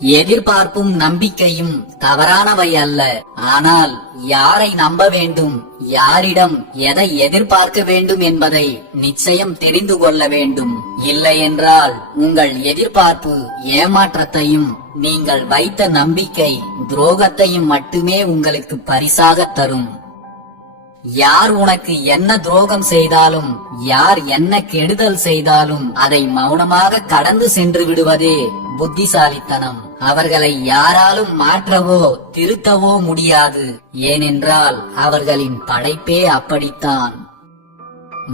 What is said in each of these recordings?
எதிர்பார்ப்பும் நம்பிக்கையும் தவறானவை அல்ல. ஆனால் யாரை நம்ப வேண்டும் யாரிடம் எதை எதிர்பார்க்க வேண்டும் என்பதை நிச்சயம் தெரிந்து கொள்ள வேண்டும். இல்லை என்றால் உங்கள் எதிர்பார்ப்பு ஏமாற்றத்தையும் நீங்கள் வைத்த நம்பிக்கை துரோகத்தையும் மட்டுமே உங்களுக்கு பரிசாக தரும். யார் உனக்கு என்ன துரோகம் செய்தாலும் யார் என்ன கெடுதல் செய்தாலும் அதை மௌனமாக கடந்து சென்று விடுவதே புத்திசாலித்தனம். அவர்களை யாராலும் மாற்றவோ திருத்தவோ முடியாது. ஏனென்றால் அவர்களின் படைப்பே அப்படித்தான்.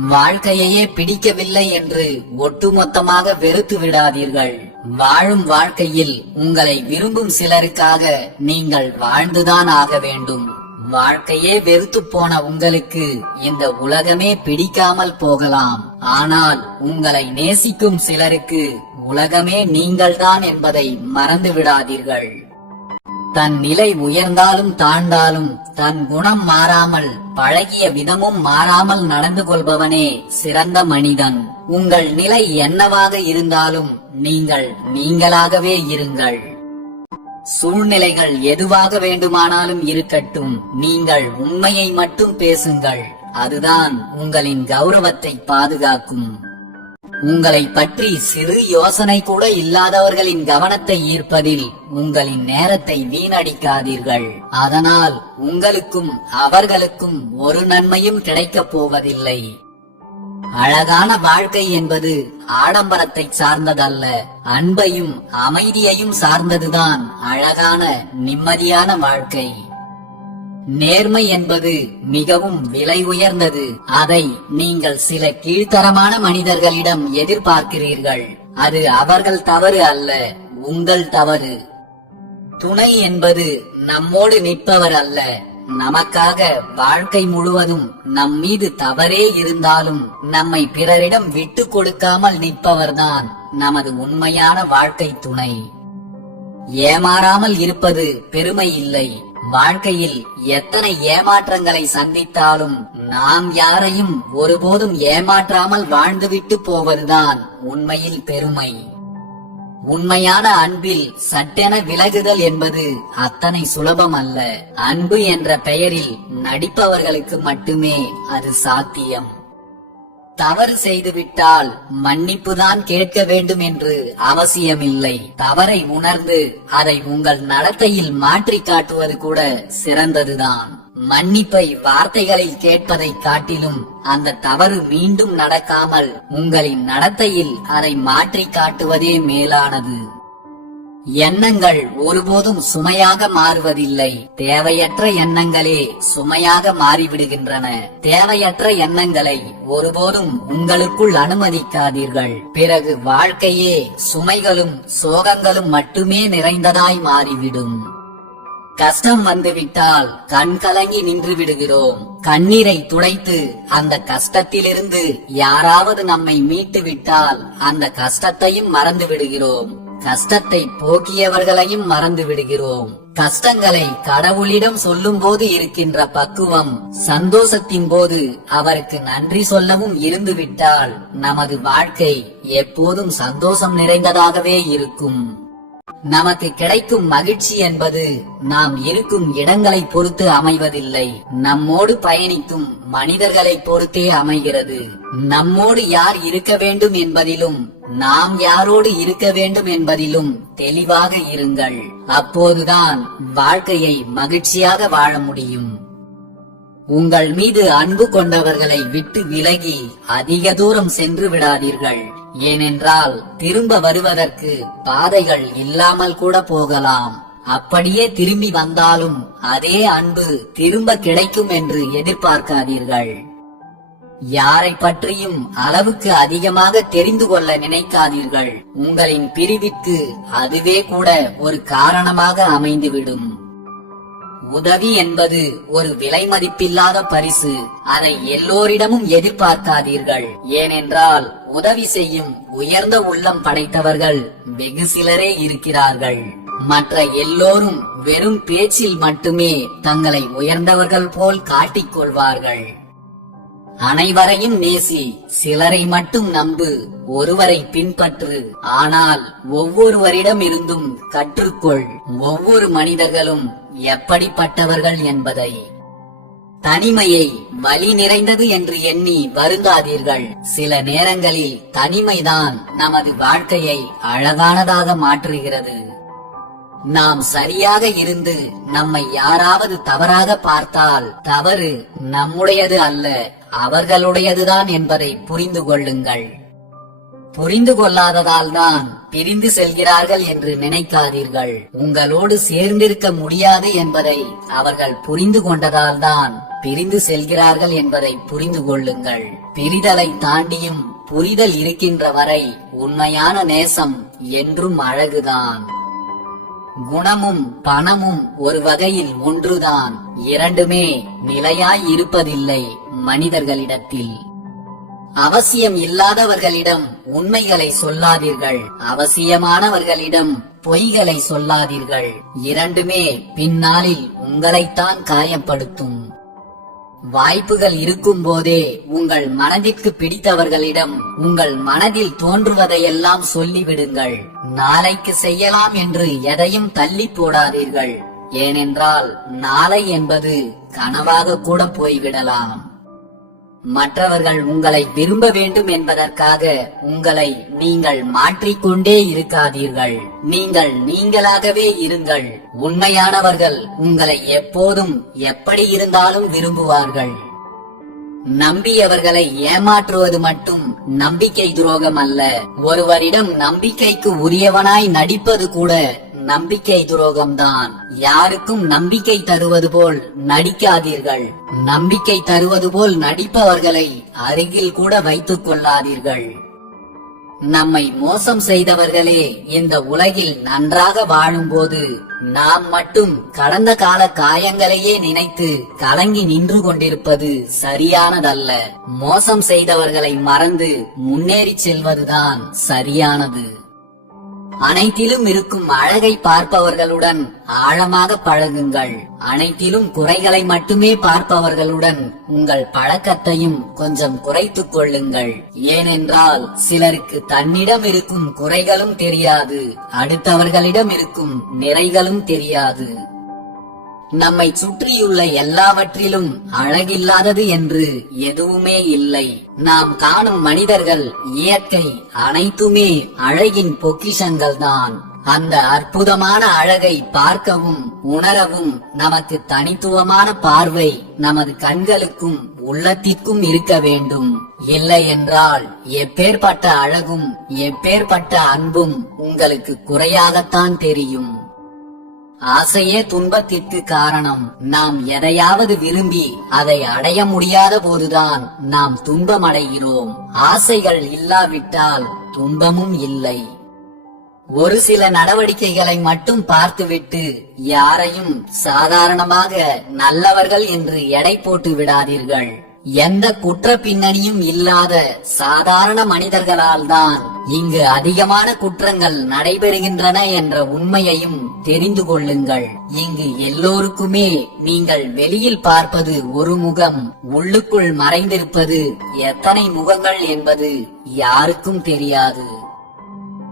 வாழ்க்கையையே பிடிக்கவில்லை என்று ஒட்டுமொத்தமாக வெறுத்து விடாதீர்கள். வாழும் வாழ்க்கையில் உங்களை விரும்பும் சிலருக்காக நீங்கள் வாழ்ந்துதான் ஆக வேண்டும். வாழ்க்கையே வெறுத்து போன உங்களுக்கு இந்த உலகமே பிடிக்காமல் போகலாம். ஆனால் உங்களை நேசிக்கும் சிலருக்கு உலகமே நீங்கள்தான் என்பதை மறந்து விடாதீர்கள். தன் நிலை உயர்ந்தாலும் தாழ்ந்தாலும் தன் குணம் மாறாமல் பழகிய விதமும் மாறாமல் நடந்து கொள்பவனே சிறந்த மனிதன். உங்கள் நிலை என்னவாக இருந்தாலும் நீங்கள் நீங்களாகவே இருங்கள். சூழ்நிலைகள் எதுவாக வேண்டுமானாலும் இருக்கட்டும். நீங்கள் உண்மையை மட்டும் பேசுங்கள். அதுதான் உங்களின் கௌரவத்தை பாதுகாக்கும். உங்களை பற்றி சிறு யோசனை கூட இல்லாதவர்களின் கவனத்தை ஈர்ப்பதில் உங்களின் நேரத்தை வீணடிக்காதீர்கள். அதனால் உங்களுக்கும் அவர்களுக்கும் ஒரு நன்மையும் கிடைக்கப் போவதில்லை. அழகான வாழ்க்கை என்பது ஆடம்பரத்தை சார்ந்ததல்ல. அன்பையும் அமைதியையும் சார்ந்ததுதான் அழகான நிம்மதியான வாழ்க்கை. நேர்மை என்பது மிகவும் விலை உயர்ந்தது. அதை நீங்கள் சில கீழ்த்தரமான மனிதர்களிடம் எதிர்பார்க்கிறீர்கள். அது அவர்கள் தவறு அல்ல உங்கள் தவறு. துணை என்பது நம்மோடு நிற்பவர் அல்ல. நமக்காக வாழ்க்கை முழுவதும் நம் மீது தவறே இருந்தாலும் நம்மை பிறரிடம் விட்டு கொடுக்காமல் நிற்பவர்தான் நமது உண்மையான வாழ்க்கை துணை. ஏமாறாமல் இருப்பது பெருமை இல்லை. வாழ்க்கையில் எத்தனை ஏமாற்றங்களை சந்தித்தாலும் நாம் யாரையும் ஒருபோதும் ஏமாற்றாமல் வாழ்ந்துவிட்டு போவதுதான் உண்மையில் பெருமை. உண்மையான அன்பில் சட்டென விலகுதல் என்பது அத்தனை சுலபம் அல்ல. அன்பு என்ற பெயரில் நடிப்பவர்களுக்கு மட்டுமே அது சாத்தியம். தவறு செய்துவிட்டால் மன்னிப்புதான் கேட்க வேண்டும் என்று அவசியமில்லை. தவறை உணர்ந்து அதை உங்கள் நடத்தையில் மாற்றி காட்டுவது கூட சிறந்ததுதான். மன்னிப்பை வார்த்தைகளில் கேட்பதை காட்டிலும் அந்த தவறு மீண்டும் நடக்காமல் உங்களின் நடத்தையில் அதை மாற்றி காட்டுவதே மேலானது. எண்ணங்கள் ஒருபோதும் சுமையாக மாறுவதில்லை. தேவையற்ற எண்ணங்களே சுமையாக மாறிவிடுகின்றன. தேவையற்ற எண்ணங்களை ஒருபோதும் உங்களுக்குள் அனுமதிக்காதீர்கள். பிறகு வாழ்க்கையே சுமைகளும் சோகங்களும் மட்டுமே நிறைந்ததாய் மாறிவிடும். கஷ்டம் வந்துவிட்டால் கண் கலங்கி நின்று விடுகிறோம். கண்ணீரை துடைத்து அந்த கஷ்டத்திலிருந்து யாராவது நம்மை மீட்டு விட்டால் அந்த கஷ்டத்தையும் மறந்து விடுகிறோம். கஷ்டத்தை போக்கியவர்களையும் மறந்து விடுகிறோம். கஷ்டங்களை கடவுளிடம் சொல்லும் போது இருக்கின்ற பக்குவம் சந்தோஷத்தின் போது அவருக்கு நன்றி சொல்லவும் இருந்துவிட்டால் நமது வாழ்க்கை எப்போதும் சந்தோஷம் நிறைந்ததாகவே இருக்கும். நமக்கு கிடைக்கும் மகிழ்ச்சி என்பது நாம் இருக்கும் இடங்களை பொறுத்து அமைவதில்லை. நம்மோடு பயணிக்கும் மனிதர்களை பொறுத்தே அமைகிறது. நம்மோடு யார் இருக்க வேண்டும் என்பதிலும் நாம் யாரோடு இருக்க வேண்டும் என்பதிலும் தெளிவாக இருங்கள். அப்போதுதான் வாழ்க்கையை மகிழ்ச்சியாக வாழ முடியும். உங்கள் மீது அன்பு கொண்டவர்களை விட்டு விலகி அதிக தூரம் சென்று விடாதீர்கள். ஏனென்றால் திரும்ப வருவதற்கு பாதைகள் இல்லாமல் கூட போகலாம். அப்படியே திரும்பி வந்தாலும் அதே அன்பு திரும்ப கிடைக்கும் என்று எதிர்பார்க்காதீர்கள். யாரை பற்றியும் அளவுக்கு அதிகமாக தெரிந்து கொள்ள நினைக்காதீர்கள். உங்களின் பிரிவிற்கு அதுவே கூட ஒரு காரணமாக அமைந்துவிடும். உதவி என்பது ஒரு விலை மதிப்பில்லாத பரிசு. அதை எல்லோரிடமும் எதிர்பார்க்காதீர்கள். ஏனென்றால் உதவி செய்யும் உயர்ந்த உள்ளம் படைத்தவர்கள் வெகு சிலரே இருக்கிறார்கள். மற்ற எல்லோரும் வெறும் பேச்சில் மட்டுமே தங்களை உயர்ந்தவர்கள் போல் காட்டிக் கொள்வார்கள். அனைவரையும் நேசி சிலரை மட்டும் நம்பு ஒருவரை பின்பற்று. ஆனால் ஒவ்வொருவரிடம் இருந்தும் கற்றுக்கொள் ஒவ்வொரு மனிதர்களும் எப்படிப்பட்டவர்கள் என்பதை. தனிமையை வலி நிறைந்தது என்று எண்ணி வருந்தாதீர்கள். சில நேரங்களில் தனிமைதான் நமது வாழ்க்கையை அழகானதாக மாற்றுகிறது. நாம் சரியாக இருந்து நம்மை யாராவது தவறாக பார்த்தால் தவறு நம்முடையது அல்ல அவர்களுடையதுதான் என்பதை புரிந்து கொள்ளுங்கள். புரிந்து கொள்ளாததால் தான் பிரிந்து செல்கிறார்கள் என்று நினைக்காதீர்கள். உங்களோடு சேர்ந்திருக்க முடியாது என்பதை அவர்கள் புரிந்து கொண்டதால் தான் பிரிந்து செல்கிறார்கள் என்பதை புரிந்து கொள்ளுங்கள். பிரிதலை தாண்டியும் புரிதல் இருக்கின்ற வரை உண்மையான நேசம் என்றும் அழகுதான். குணமும் பணமும் ஒரு வகையில் ஒன்றுதான். இரண்டுமே நிலையாய் இருப்பதில்லை மனிதர்களிடத்தில். அவசியம் இல்லாதவர்களிடம் உண்மைகளை சொல்லாதீர்கள். அவசியமானவர்களிடம் பொய்களை சொல்லாதீர்கள். இரண்டுமே பின்னாளில் உங்களைத்தான் காயப்படுத்தும். வாய்ப்புகள் இருக்கும் போதே உங்கள் மனதிற்கு பிடித்தவர்களிடம் உங்கள் மனதில் தோன்றுவதையெல்லாம் சொல்லிவிடுங்கள். நாளைக்கு செய்யலாம் என்று எதையும் தள்ளி போடாதீர்கள். ஏனென்றால் நாளை என்பது கனவாக கூட போய்விடலாம். மற்றவர்கள் உங்களை விரும்ப வேண்டும் என்பதற்காக உங்களை நீங்கள் மாற்றிக்கொண்டே இருக்காதீர்கள். நீங்கள் நீங்களாகவே இருங்கள். உண்மையானவர்கள் உங்களை எப்போதும் எப்படி இருந்தாலும் விரும்புவார்கள். நம்பியவர்களை ஏமாற்றுவது மட்டும் நம்பிக்கை துரோகம் அல்ல. ஒருவரிடம் நம்பிக்கைக்கு உரியவனாய் நடிப்பது கூட நம்பிக்கை துரோகம்தான். யாருக்கும் நம்பிக்கை தருவது போல் நடிக்காதீர்கள். நம்பிக்கை தருவது போல் நடிப்பவர்களை அருகில் கூட வைத்துக் கொள்ளாதீர்கள். நம்மை மோசம் செய்தவர்களே இந்த உலகில் நன்றாக வாழும்போது நாம் மட்டும் கடந்த கால காயங்களையே நினைத்து கலங்கி நின்று கொண்டிருப்பது சரியானதல்ல. மோசம் செய்தவர்களை மறந்து முன்னேறி செல்வதுதான் சரியானது. அனைத்திலும் இருக்கும் அழகை பார்ப்பவர்களுடன் ஆழமாக பழகுங்கள். அனைத்திலும் குறைகளை மட்டுமே பார்ப்பவர்களுடன் உங்கள் பழக்கத்தையும் கொஞ்சம் குறைத்துக் கொள்ளுங்கள். ஏனென்றால் சிலருக்கு தன்னிடம் இருக்கும் குறைகளும் தெரியாது அடுத்தவர்களிடம் இருக்கும் நிறைகளும் தெரியாது. நம்மை சுற்றியுள்ள எல்லாவற்றிலும் அழகில்லாதது என்று எதுவுமே இல்லை. நாம் காணும் மனிதர்கள் இயற்கை அனைத்துமே அழகின் பொக்கிஷங்கள் தான் அந்த அற்புதமான அழகை பார்க்கவும் உணரவும் நமக்கு தனித்துவமான பார்வை நமது கண்களுக்கும் உள்ளத்திற்கும் இருக்க வேண்டும். இல்லை என்றால் எப்பேற்பட்ட அழகும் எப்பேற்பட்ட அன்பும் உங்களுக்கு குறையாகத்தான் தெரியும். ஆசையே துன்பத்திற்கு காரணம். நாம் எதையாவது விரும்பி அதை அடைய முடியாத போதுதான் நாம் துன்பம் அடைகிறோம் ஆசைகள் இல்லாவிட்டால் துன்பமும் இல்லை. ஒரு சில நடவடிக்கைகளை மட்டும் பார்த்துவிட்டு யாரையும் சாதாரணமாக நல்லவர்கள் என்று எடை போட்டு விடாதீர்கள். எந்த குற்ற பின்னணியும் இல்லாத சாதாரண மனிதர்களால் தான் இங்கு அதிகமான குற்றங்கள் நடைபெறுகின்றன என்ற உண்மையையும் தெரிந்து கொள்ளுங்கள். இங்கு எல்லோருக்குமே நீங்கள் வெளியில் பார்ப்பது ஒரு முகம் உள்ளுக்குள் மறைந்திருப்பது எத்தனை முகங்கள் என்பது யாருக்கும் தெரியாது.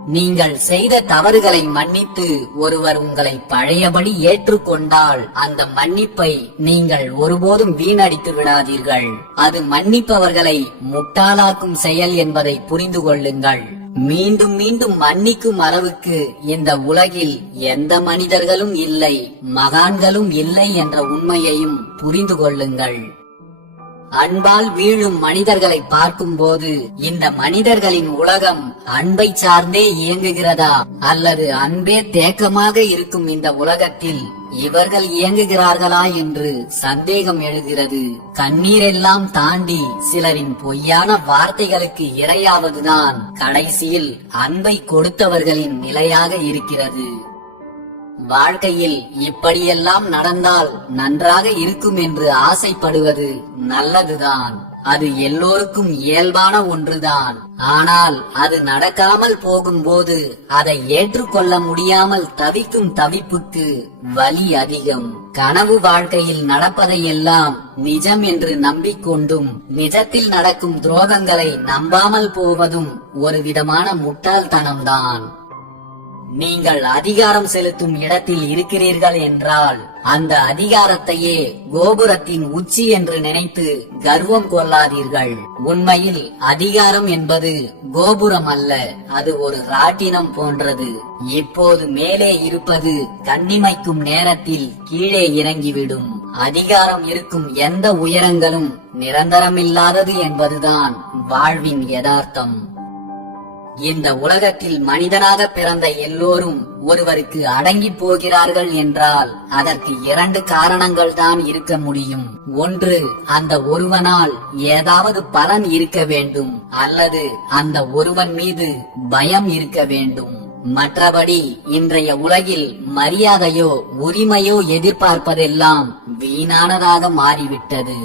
நீங்கள் செய்த தவறுகளை மன்னித்து ஒருவர் உங்களை பழையபடி ஏற்றுக்கொண்டால் அந்த மன்னிப்பை நீங்கள் ஒருபோதும் வீணடித்து விடாதீர்கள். அது மன்னிப்பவர்களை முட்டாளாக்கும் செயல் என்பதை புரிந்து கொள்ளுங்கள். மீண்டும் மீண்டும் மன்னிக்கும் அளவுக்கு இந்த உலகில் எந்த மனிதர்களும் இல்லை மகான்களும் இல்லை என்ற உண்மையையும் புரிந்து கொள்ளுங்கள். அன்பால் வீழும் மனிதர்களை பார்க்கும்போது இந்த மனிதர்களின் உலகம் அன்பை சார்ந்தே இயங்குகிறதா? அல்லது அன்பே தேக்கமாக இருக்கும் இந்த உலகத்தில் இவர்கள் இயங்குகிறார்களா என்று சந்தேகம் எழுகிறது. கண்ணீரெல்லாம் தாண்டி சிலரின் பொய்யான வார்த்தைகளுக்கு இரையாவதுதான் கடைசியில் அன்பை கொடுத்தவர்களின் நிலையாக இருக்கிறது. வாழ்க்கையில் இப்படியெல்லாம் நடந்தால் நன்றாக இருக்கும் என்று ஆசைப்படுவது நல்லதுதான். அது எல்லோருக்கும் இயல்பான ஒன்றுதான். ஆனால் அது நடக்காமல் போகும்போது அதை ஏற்றுக்கொள்ள முடியாமல் தவிக்கும் தவிப்புக்கு வலி அதிகம். கனவு வாழ்க்கையில் நடப்பதையெல்லாம் நிஜம் என்று நம்பிக்கொண்டும் நிஜத்தில் நடக்கும் துரோகங்களை நம்பாமல் போவதும் ஒரு விதமான முட்டாள்தனம்தான். நீங்கள் அதிகாரம் செலுத்தும் இடத்தில் இருக்கிறீர்கள் என்றால் அந்த அதிகாரத்தையே கோபுரத்தின் உச்சி என்று நினைத்து கர்வம் கொள்ளாதீர்கள். உண்மையில் அதிகாரம் என்பது கோபுரம் அல்ல அது ஒரு ராட்டினம் போன்றது. இப்போது மேலே இருப்பது கண்ணிமைக்கும் நேரத்தில் கீழே இறங்கிவிடும். அதிகாரம் இருக்கும் எந்த உயரங்களும் நிரந்தரமில்லாதது என்பதுதான் வாழ்வின் யதார்த்தம். இந்த உலகத்தில் மனிதனாக பிறந்த எல்லோரும் ஒருவருக்கு அடங்கி போகிறார்கள் என்றால் அதற்கு இரண்டு காரணங்கள் தான் இருக்க முடியும். ஒன்று அந்த ஒருவனால் ஏதாவது பலன் இருக்க வேண்டும் அல்லது அந்த ஒருவன் மீது பயம் இருக்க வேண்டும். மற்றபடி இன்றைய உலகில் மரியாதையோ உரிமையோ எதிர்பார்ப்பதெல்லாம் வீணானதாக மாறிவிட்டது.